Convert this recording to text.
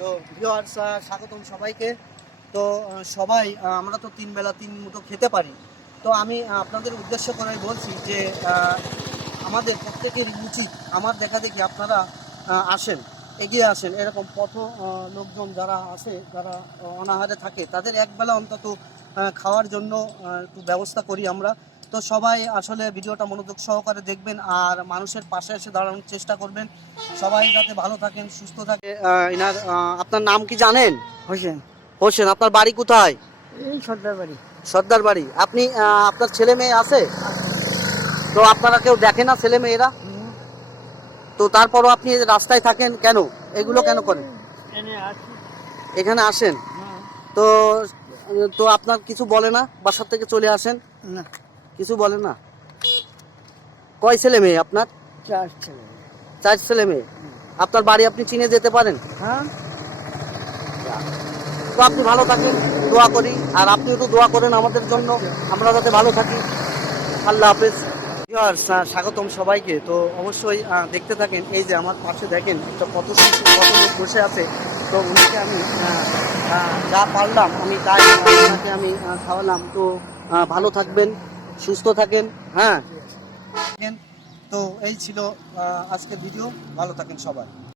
তো ভিউয়ার্স, স্বাগতম সবাইকে। তো সবাই আমরা তো 3 বেলা 3 মুঠো খেতে পারি। তো আমি আপনাদের উদ্দেশ্য করে বলছি যে আমাদের প্রত্যেকেরই উচিত আমার দেখা দেখি আপনারা আসেন, এগিয়ে আসেন। এরকম পথ লোকজন যারা আছে, যারা অনাহারে থাকে, তাদের একবেলা অন্তত খাওয়ার জন্য একটু ব্যবস্থা করি আমরা। তো সবাই আসলে ভিডিওটা মনোযোগ সহকারে দেখবেন আর মানুষের পাশে এসে দাঁড়ানোর চেষ্টা করবেন। সবাই যাতে ভালো থাকেন, সুস্থ থাকে। আপনার নাম কি জানেন? হোসেন। হোসেন। আপনার বাড়ি কোথায়? এই সর্দার বাড়ি। সর্দার বাড়ি। আপনি আপনার ছেলে মেয়ে আছে? তো আপনারা কেউ দেখে না ছেলে মেয়েরা? তো তারপরও আপনি রাস্তায় থাকেন কেন? এগুলো কেন করেন? এখানে আসেন তো তো আপনার কিছু বলে না? বাসার থেকে চলে আসেন না, কিছু বলে না? কয় ছেলে মেয়ে আপনার? 4 ছেলে। 4 ছেলে মেয়ে। আপনার বাড়ি আপনি চিনে যেতে পারেন? হ্যাঁ। তো আপনি ভালো থাকেন, দোয়া করি। আর আপনি একটু দোয়া করেন আমাদের জন্য, আমরা যাতে ভালো থাকি। আল্লাহ হাফেজ। স্বাগতম সবাইকে। তো অবশ্যই দেখতে থাকেন। এই যে আমার পাশে দেখেন একটা কত লোক বসে আছে। তো উনাকে আমি যা পারলাম আমি তাই ওনাকে আমি খাওয়ালাম। তো ভালো থাকবেন, সুস্থ থাকেন। হ্যাঁ, তো এই ছিল আজকের ভিডিও। ভালো থাকেন সবাই।